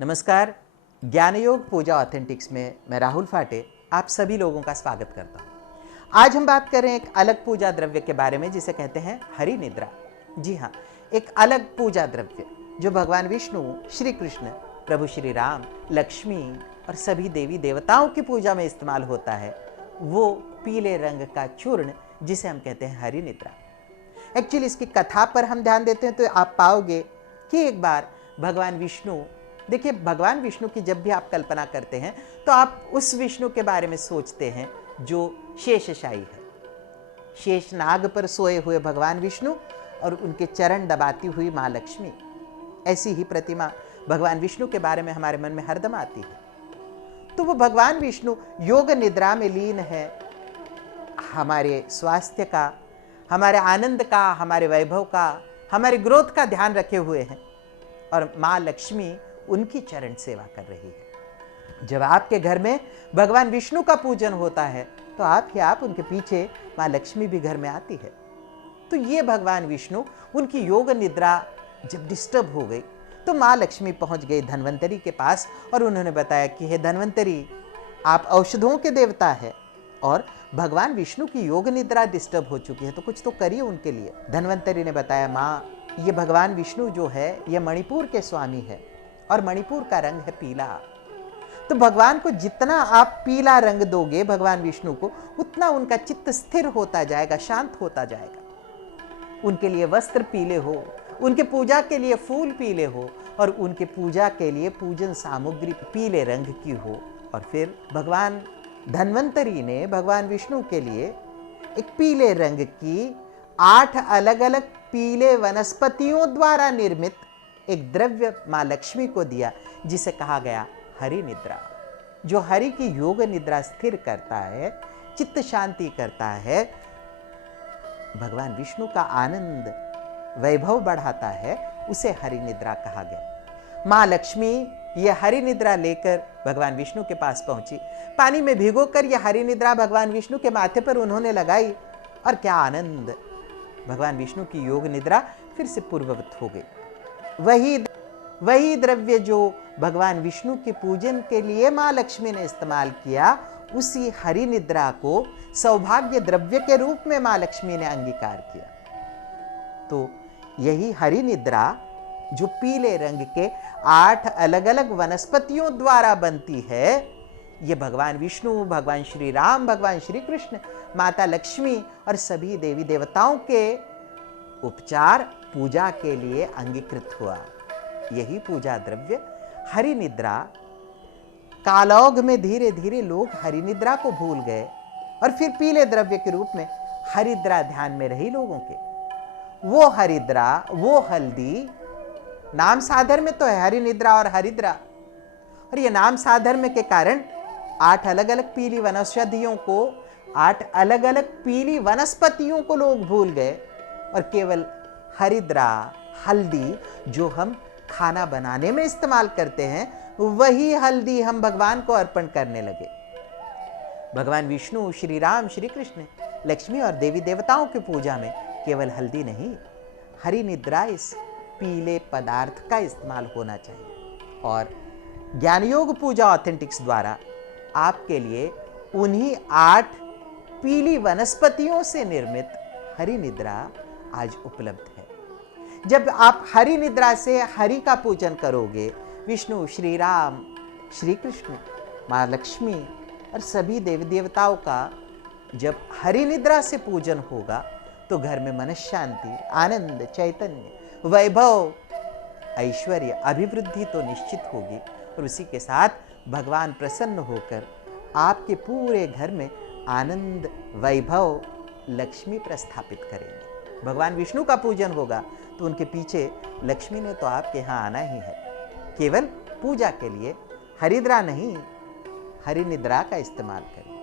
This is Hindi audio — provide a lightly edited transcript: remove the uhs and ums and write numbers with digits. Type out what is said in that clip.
नमस्कार। ज्ञान योग पूजा ऑथेंटिक्स में मैं राहुल फाटे आप सभी लोगों का स्वागत करता हूँ। आज हम बात कर रहे हैं एक अलग पूजा द्रव्य के बारे में जिसे कहते हैं हरि निद्रा। जी हाँ, एक अलग पूजा द्रव्य जो भगवान विष्णु, श्री कृष्ण, प्रभु श्री राम, लक्ष्मी और सभी देवी देवताओं की पूजा में इस्तेमाल होता है, वो पीले रंग का चूर्ण जिसे हम कहते हैं हरि निद्रा। एक्चुअली इसकी कथा पर हम ध्यान देते हैं तो आप पाओगे कि एक बार भगवान विष्णु, देखिए भगवान विष्णु की जब भी आप कल्पना करते हैं तो आप उस विष्णु के बारे में सोचते हैं जो शेषशायी है, शेषनाग पर सोए हुए भगवान विष्णु और उनके चरण दबाती हुई माँ लक्ष्मी। ऐसी ही प्रतिमा भगवान विष्णु के बारे में हमारे मन में हरदम आती है। तो वो भगवान विष्णु योग निद्रा में लीन है, हमारे स्वास्थ्य का, हमारे आनंद का, हमारे वैभव का, हमारे ग्रोथ का ध्यान रखे हुए हैं और माँ लक्ष्मी उनकी चरण सेवा कर रही है। जब आपके घर में भगवान विष्णु का पूजन होता है तो आप उनके पीछे माँ लक्ष्मी भी घर में आती है। तो ये भगवान विष्णु, उनकी योग निद्रा जब डिस्टर्ब हो गई तो माँ लक्ष्मी पहुंच गई धन्वंतरी के पास और उन्होंने बताया कि हे धन्वंतरी, आप औषधों के देवता है और भगवान विष्णु की योग निद्रा डिस्टर्ब हो चुकी है, तो कुछ तो करिए उनके लिए। धन्वंतरी ने बताया, माँ ये भगवान विष्णु जो है ये मणिपुर के स्वामी है और मणिपुर का रंग है पीला। तो भगवान को जितना आप पीला रंग दोगे भगवान विष्णु को, उतना उनका चित्त स्थिर होता जाएगा, शांत होता जाएगा। उनके लिए वस्त्र पीले हो, उनके पूजा के लिए फूल पीले हो और उनके पूजा के लिए पूजन सामग्री पीले रंग की हो। और फिर भगवान धन्वंतरी ने भगवान विष्णु के लिए एक पीले रंग की 8 अलग अलग पीले वनस्पतियों द्वारा निर्मित एक द्रव्य माँ लक्ष्मी को दिया जिसे कहा गया हरि निद्रा, जो हरि की योग निद्रा स्थिर करता है, चित्त शांति करता है, भगवान विष्णु का आनंद वैभव बढ़ाता है, उसे हरि निद्रा कहा गया। माँ लक्ष्मी ये हरि निद्रा लेकर भगवान विष्णु के पास पहुंची। पानी में भिगोकर यह हरि निद्रा भगवान विष्णु के माथे पर उन्होंने लगाई और क्या आनंद! भगवान विष्णु की योग निद्रा फिर से पूर्ववत हो गई। वही द्रव्य जो भगवान विष्णु के पूजन के लिए माँ लक्ष्मी ने इस्तेमाल किया, उसी हरि निद्रा को सौभाग्य द्रव्य के रूप में माँ लक्ष्मी ने अंगीकार किया। तो यही हरि निद्रा जो पीले रंग के 8 अलग अलग वनस्पतियों द्वारा बनती है, ये भगवान विष्णु, भगवान श्री राम, भगवान श्री कृष्ण, माता लक्ष्मी और सभी देवी देवताओं के उपचार पूजा के लिए अंगीकृत हुआ। यही पूजा द्रव्य हरि निद्रा। कालौघ में धीरे धीरे लोग हरि निद्रा को भूल गए और फिर पीले द्रव्य के रूप में हरिद्रा ध्यान में रही लोगों के। वो हरिद्रा, वो हल्दी, नाम साधर्म्य तो है हरि निद्रा और हरिद्रा, और ये नाम साधर्म्य के कारण 8 अलग अलग पीली वनौषधियों को, 8 अलग अलग पीली वनस्पतियों को लोग भूल गए और केवल हरिद्रा, हल्दी जो हम खाना बनाने में इस्तेमाल करते हैं, वही हल्दी हम भगवान को अर्पण करने लगे। भगवान विष्णु, श्री राम, श्री कृष्ण, लक्ष्मी और देवी देवताओं की पूजा में केवल हल्दी नहीं, हरि निद्रा इस पीले पदार्थ का इस्तेमाल होना चाहिए। और ज्ञान योग पूजा ऑथेंटिक्स द्वारा आपके लिए उन्हीं 8 पीली वनस्पतियों से निर्मित हरि निद्रा आज उपलब्ध है। जब आप हरि निद्रा से हरि का पूजन करोगे, विष्णु, श्री राम, श्री कृष्ण, माँ लक्ष्मी और सभी देवी देवताओं का जब हरि निद्रा से पूजन होगा तो घर में मनःशांति, आनंद, चैतन्य, वैभव, ऐश्वर्य, अभिवृद्धि तो निश्चित होगी और उसी के साथ भगवान प्रसन्न होकर आपके पूरे घर में आनंद, वैभव, लक्ष्मी प्रस्थापित करेंगे। भगवान विष्णु का पूजन होगा तो उनके पीछे लक्ष्मी ने तो आपके यहाँ आना ही है। केवल पूजा के लिए हरिद्रा नहीं, हरि निद्रा का इस्तेमाल करें।